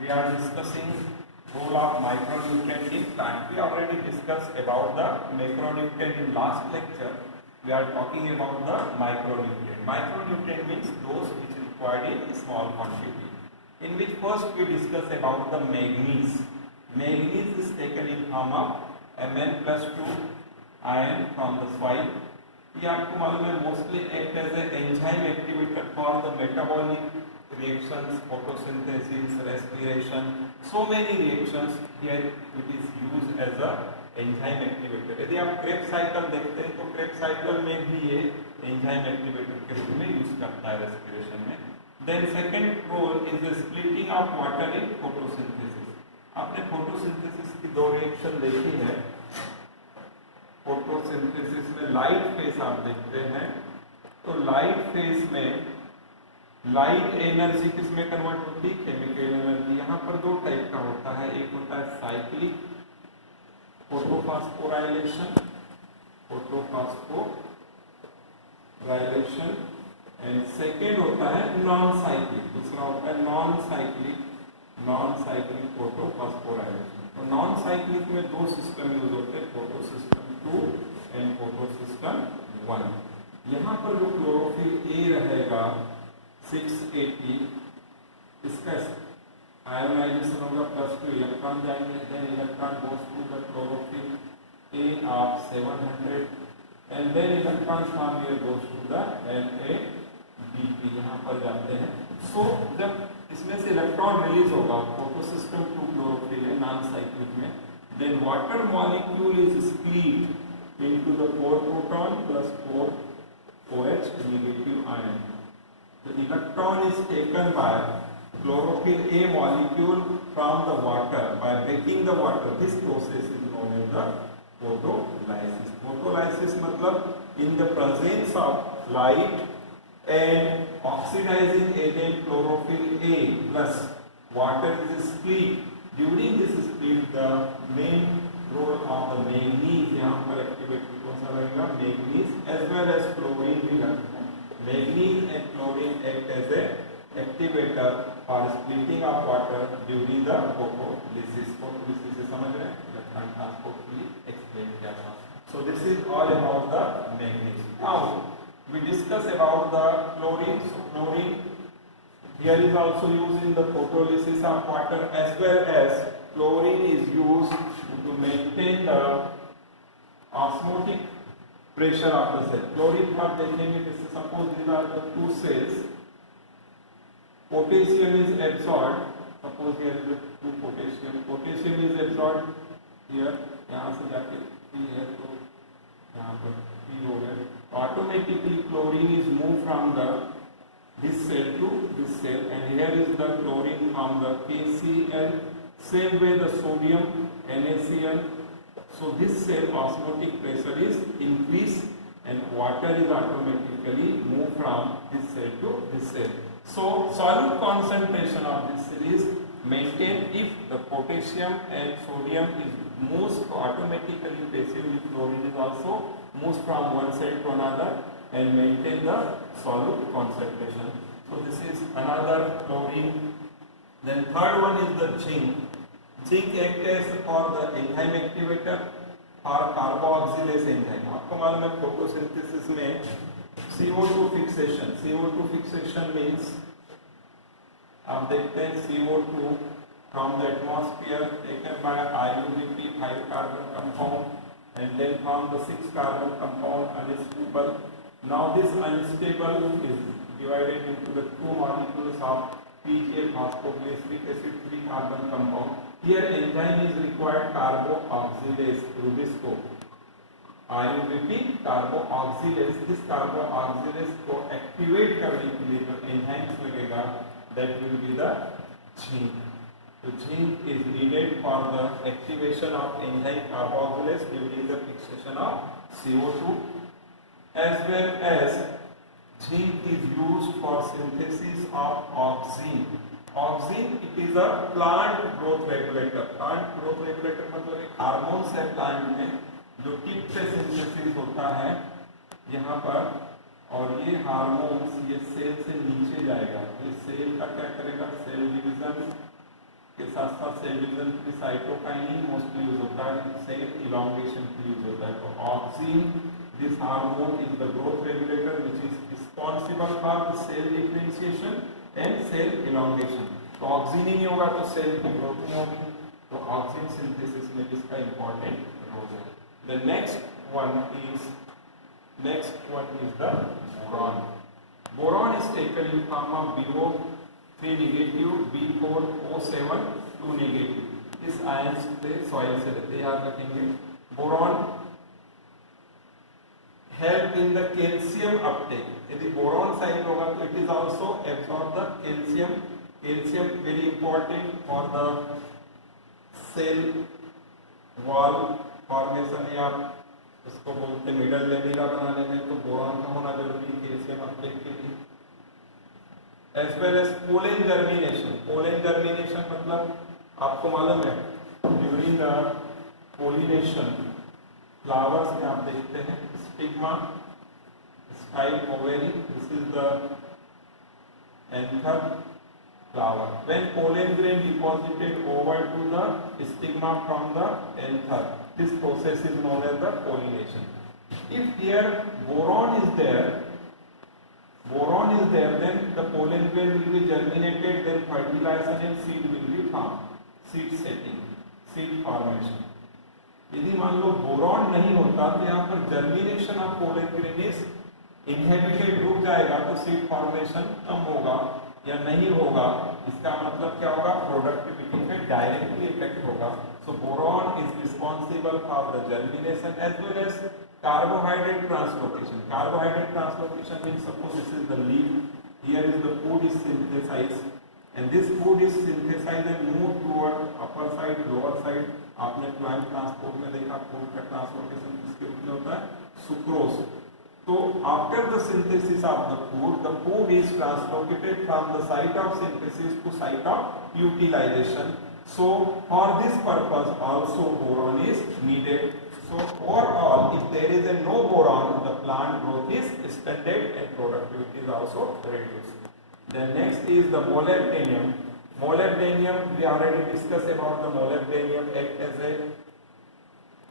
We are discussing role of micronutrient in plant. We already discussed about the macronutrient in last lecture. We are talking about the micronutrient. Micronutrient means those which required in small quantity. In which first we discuss about the manganese. Manganese is taken in form of Mn+2 ion from the soil. ये आपको मालूम है mostly act as a enzyme activator for the metabolic reactions, photosynthesis, respiration, so many reactions. Here it is used as a enzyme activator. यदि आप Krebs cycle देखते हैं तो Krebs cycle में भी ये एंजाइम एक्टिवेटर के रूप में यूज करता है रेस्पिरेशन में. Then second role is the splitting of water in photosynthesis. आपने फोटोसिंथेसिस की दो रिएक्शन देखी है. फोटोसिंथेसिस में लाइट फेज आप देखते हैं तो लाइट फेज में लाइट एनर्जी किसमें कन्वर्ट होती है? Chemical energy. यहाँ पर दो टाइप का होता है. एक होता है साइक्लिक फोटोफॉस्फोराइलेशन एंड सेकेंड होता है नॉन साइक्लिक. दूसरा होता है नॉन साइक्लिक फोटोफॉस्फोराइलेशन. तो नॉन साइक्लिक में दो सिस्टम यूज होते हैं, photo system 2 and photo system 1. यहाँ पर जो क्लोरोफिल ए रहेगा 680, इसका आयोनाइजेशन होगा +2 इलेक्ट्रॉन जाएंगे. Then electron goes to the chlorophyll A of 700 and then electron from here goes to the NaBP. यहाँ पर जाते हैं. सो जब इसमें से इलेक्ट्रॉन रिलीज होगा फोटो सिस्टम 2 क्लोरोफिल है नॉन साइक्लिक में, then water molecule is split into the 4 proton plus 4 OH negative ion. The electron is taken by chlorophyll A molecule from the water by breaking the water. This process is known as the photolysis. Photolysis मतलब in the presence of light and oxidizing agent chlorophyll A plus water is split. During this split, the main role of the manganese यहाँ पर activate कौन सा रहेगा? Manganese as well as chlorine भी लगता है. Manganese and chlorine act as a activator for splitting of water during the photolysis. Photolysis से समझ रहे हैं? इलेक्ट्रॉन ट्रांसपोर्ट के लिए एक्सप्लेन किया था. So this is all about the manganese. Now we discuss about the chlorine. So chlorine here is also used in the photolysis of water as well as chlorine is used to maintain the osmotic pressure of the cell. Chlorine पर देखेंगे जैसे suppose these are the two cells. Potassium is absorbed. Suppose here is the 2 potassium. Potassium is absorbed here. यहाँ से जाके P है तो यहाँ पर P हो गया. Automatically chlorine is moved from the this cell to this cell and here is the chlorine from the KCl. Same way the sodium NaCl. So this cell osmotic pressure is increased and water is automatically moved from this cell to this cell. So solute concentration of this cell is maintained if the potassium and sodium is moves automatically. Passively chlorine is also moves from one cell to another and maintain the solute concentration. So this is another chlorine. Then third one is the zinc. Zinc acts as for the enzyme activator or carboxylase enzyme. आपको मालूम है फोटोसिंथेसिस में CO2 fixation. CO2 fixation means आप देखते हैं CO2 from the atmosphere taken by IUPAC 5 carbon compound and then from the 6 carbon compound unstable. Now this unstable is divided into the 2 molecules of PK phosphoglyceric acid 3 carbon compound. Here enzyme is required carboxylase Rubisco. IUPAC carboxylase. This carboxylase को activate करने के लिए जो enzymes लगेगा that will be the zinc. So zinc is needed for the activation of enzyme carboxylase during the fixation of CO2 as well as zinc is used for synthesis of auxin. Auxin it is a plant growth regulator. Plant growth regulator मतलब एक हार्मोन्स है प्लांट में जो टिप से सिंथेसिस होता है यहाँ पर और ये हार्मोन्स ये सेल से नीचे जाएगा. ये सेल का क्या करेगा? सेल डिवीजन साथ साथ सेल डिवीजन की साइटोकाइनिन मोस्टली यूज होता है, सेल इलॉन्गेशन के लिए यूज होता है। तो auxin, this hormone is the growth regulator which is responsible for the cell differentiation and cell elongation. तो ऑक्सिन ही नहीं होगा तो सेल की ग्रोथ नहीं होगी, तो ऑक्सिन सिंथेसिस में इसका इंपॉर्टेंट रोल है। The next one is the boron. Boron is taken in form of BO3 negative, B4O7 2 negative। इस आयंस पे सॉइल से रहते हैं, याद रखेंगे। Boron help in the calcium uptake. यदि बोरॉन साइट होगा तो it is also absorb the calcium. Calcium very important for the cell wall formation, या इसको बोलते हैं मिडल लेमिला बनाने में, तो बोरॉन का होना जरूरी है कैल्शियम अपटेक के लिए। As well as pollen germination. Pollen germination मतलब आपको मालूम है ड्यूरिंग द पोलिनेशन फ्लावर्स में आप देखते हैं stigma, style, ovary, this is the anther flower. When pollen grain deposited over to the stigma from the anther, this process is known as the pollination. If here boron is there, then the pollen grain will be germinated, then fertilization and seed will be formed, seed setting, seed formation. यदि मान लो बोरॉन नहीं होता तो यहाँ पर germination of pollen grain is inhibited, रुक जाएगा, तो सीड फॉर्मेशन कम होगा या नहीं होगा। इसका मतलब क्या होगा, प्रोडक्टिविटी पे डायरेक्टली इफेक्ट होगा। So boron is responsible for the germination as well as carbohydrate translocation. Carbohydrate translocation means suppose this is the leaf, here is the food is synthesised and this food is synthesised and move toward upper side, lower side. आपने plant transport में देखा फूड का ट्रांसपोर्टेशन किसके रूप में होता है, sucrose. So after the synthesis of the food is translocated from the site of synthesis to site of utilization. So for this purpose also boron is needed. So overall, if there is a no boron, the plant growth is stunted and productivity is also reduced. Then next is the molybdenum. Molybdenum, we already discussed about the molybdenum act as a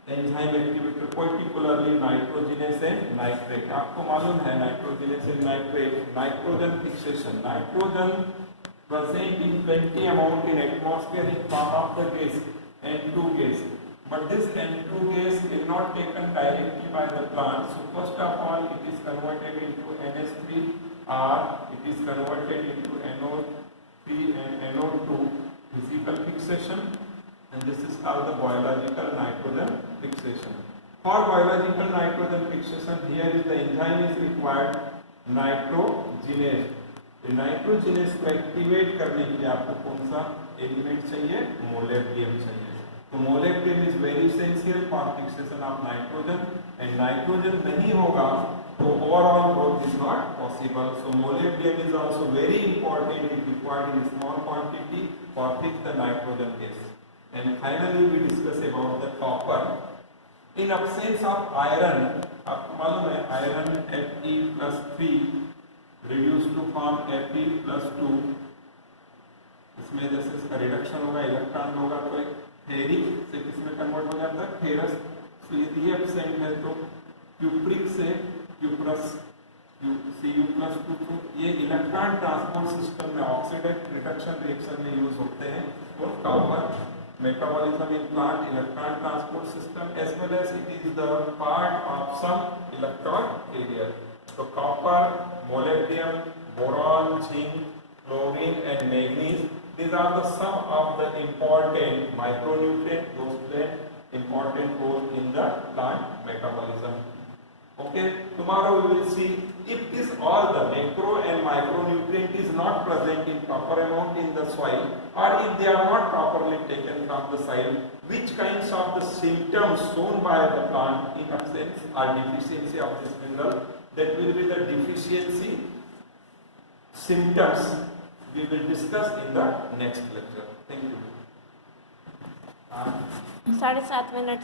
enzyme activator, particularly nitrogenous and nitrate. आपको मालूम है nitrogenous and nitrate, nitrogen fixation. Nitrogen present in plenty amount in atmosphere in form of the gas N2 gas, but this N2 gas is not taken directly by the plant. So first of all it is converted into NH3 or it is converted into NO3 and NO2, physical fixation, and this is called the biological nitrogen fixation. For biological nitrogen fixation, here is the enzyme is required, nitrogenase. Nitrogenous को एक्टिवेट करने के लिए आपको कौन सा एलिमेंट चाहिए, molybdenum चाहिए। तो molybdenum is very essential for fixation of nitrogen, and nitrogen नहीं होगा तो overall growth is not possible. So molybdenum is also very important, it required in small quantity for fix the nitrogen gas. And finally we discuss about the copper. In absence of iron, आपको मालूम है iron Fe+3 reduce to form Fe+2, इसमें जैसे इसका रिडक्शन होगा, इलेक्ट्रॉन होगा तो एक फेरिक से किसमें कन्वर्ट हो जाता है, फेरस। तो यदि एब्सेंट है तो क्यूप्रिक से क्यूप्रस, Cu+2। तो ये इलेक्ट्रॉन ट्रांसपोर्ट सिस्टम में ऑक्सीडेट रिडक्शन रिएक्शन में यूज होते हैं। और copper metabolism in plant electron transport system as well as it is the part of some electron carrier. So copper, molybdenum, boron, zinc, chlorine and manganese, these are the some of the important micronutrients, those play important role in the plant metabolism. Okay, tomorrow we will see if this all the macro and micronutrient is not present in proper amount in the soil, or if they are not properly taken from the soil, which kinds of the symptoms shown by the plant in absence or deficiency of this mineral. That will be the deficiency symptoms we will discuss in the next lecture. Thank you. 7.5 मिनट